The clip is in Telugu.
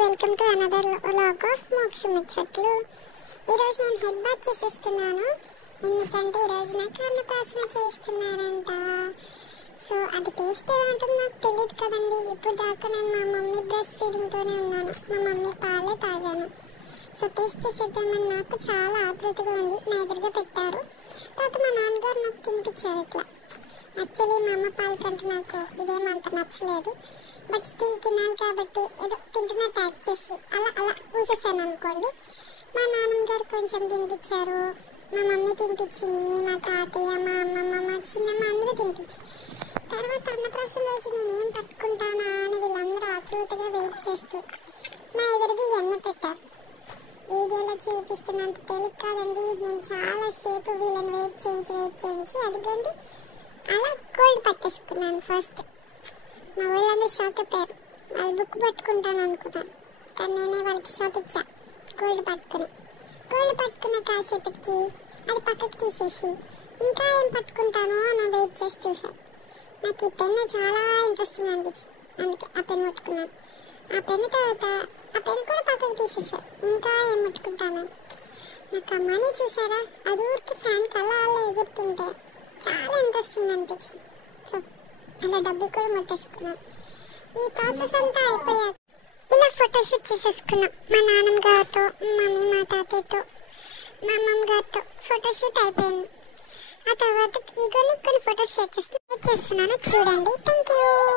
Welcome to another vlog of మోక్ష ముచ్చట్లు. ఈరోజు నేను హెడ్ బాత్ చేసేస్తున్నాను, ఎందుకంటే ఈరోజు నాకు అన్నప్రాసన చేస్తున్నారంట. సో అది టేస్ట్ ఎలా ఉంటుందో నాకు తెలియదు కదండి. ఇప్పుడు దాకా నేను మా మమ్మీ బ్రెస్ట్ ఫీడింగ్తోనే ఉన్నాను, మా మమ్మీ పాలే తాగాను. సో టేస్ట్ చేసేద్దామని నాకు చాలా ఆతృతగా ఉంది. నా ఎదురుగా పెట్టారు, తర్వాత మా నాన్నగారు నాకు తినిపించారు. ఇట్లా యాక్చువల్లీ మా అమ్మ పాలు కంటే నాకు ఇదేమంత నచ్చలేదు, బట్ స్టిల్ తినాలి కాబట్టి ఏదో తింటున్నట్టు యాక్ట్ చేసి అలా పూసేసాను అనుకోండి. మా నాన్నగారు కొంచెం తినిపించారు, మా మమ్మీ తినిపించింది, మా తాతయ్య, మా అమ్మమ్మ, మా చిన్నమ్మ అందరూ తినిపించారు. తర్వాత అన్నప్రాసన రోజు నేను ఏం పట్టుకుంటానా అని వీళ్ళందరూ ఆతృతగా వెయిట్ చేస్తూ మా ఎదురుగా ఇవన్నీ పెట్టారు. వీడియోలో చూపిస్తున్నంత తేలిక కాదండి. నేను చాలాసేపు వీళ్ళని వెయిట్ చేయించి అదిగోండి అలా కోల్డ్ పట్టేసుకున్నాను. ఫస్ట్ మా ఊళ్ళందరూ షాక్ అయిపోయారు. వాళ్ళు బుక్ పట్టుకుంటాను అనుకున్నాను, కానీ నేనే వాళ్ళకి షాక్ ఇచ్చా. కోల్డ్ పట్టుకున్న కాసేపటికి అది పక్కకు తీసేసి ఇంకా ఏం పట్టుకుంటానో అని వెయిట్ చేసి చూసాను. నాకు ఈ పెన్ను చాలా ఇంట్రెస్టింగ్ అనిపించింది, అందుకే ఆ పెన్ను పట్టుకున్నాను. ఆ పెన్ను తర్వాత ఆ పెన్ను కూడా పక్కకు తీసేసారు. ఇంకా ఏం పట్టుకుంటాను, నాకు ఆ మనీ చూసారా, అది ఊరికి ఫ్యాన్కి అలా ఎగురుతుంటే చాలా ఇంట్రెస్టింగ్ అనిపించింది. సో అలా డబ్బులు కూడా ముట్టేసుకున్నాను. ఈ ప్రాసెస్ అంతా అయిపోయాక ఇలా ఫోటోషూట్ చేసేసుకున్నాం. మా నాన్నమ్మ గారితో, మా తాతయ్యతో, మా అమ్మమ్మ గారితో ఫోటోషూట్ అయిపోయింది. ఆ తర్వాత కొన్ని ఫొటోస్ షేర్ చేస్తున్నాను, చూడండి. Thank you.